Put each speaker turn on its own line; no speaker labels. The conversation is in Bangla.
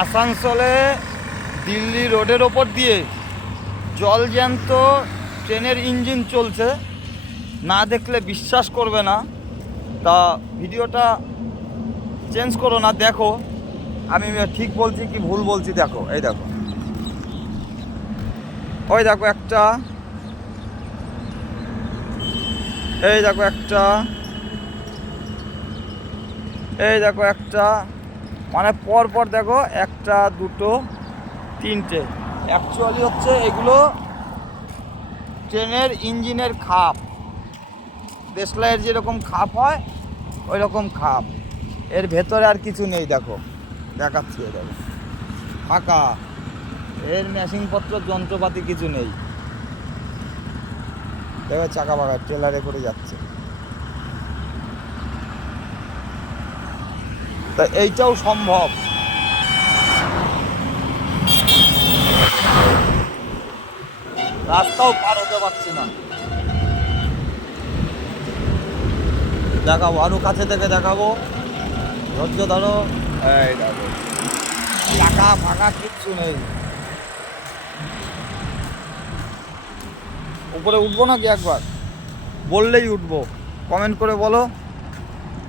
আসানসোলে দিল্লি রোডের ওপর দিয়ে জলজ্যান্ত ট্রেনের ইঞ্জিন চলছে। না দেখলে বিশ্বাস করবে না। তা ভিডিওটা চেঞ্জ করো না, দেখো। আমি ঠিক বলছি কি ভুল বলছি, দেখো, এই দেখো। ওই দেখো একটা। এই দেখো একটা। এই দেখো একটা। মানে পর পর দেখো একটা, দুটো, তিনটে। অ্যাকচুয়ালি হচ্ছে এগুলো ট্রেনের ইঞ্জিনের খাপ। দেশলাইয়ের যেরকম খাপ হয় ওই রকম খাপ। এর ভেতরে আর কিছু নেই, দেখো। দেখাচ্ছি দেখো। ফাঁকা। এর মেশিনপত্র, যন্ত্রপাতি কিছু নেই। দেখো চাকা বাগা ট্রেলারে করে যাচ্ছে। তা এইটাও সম্ভব। রাস্তাও পার হতে পারছি না। দেখাবো, আরও কাছে থেকে দেখাবো। ধৈর্য ধরো। চাকা ফাঁকা কিচ্ছু নেই। উপরে উঠবো নাকি একবার? বললেই উঠবো। কমেন্ট করে বলো।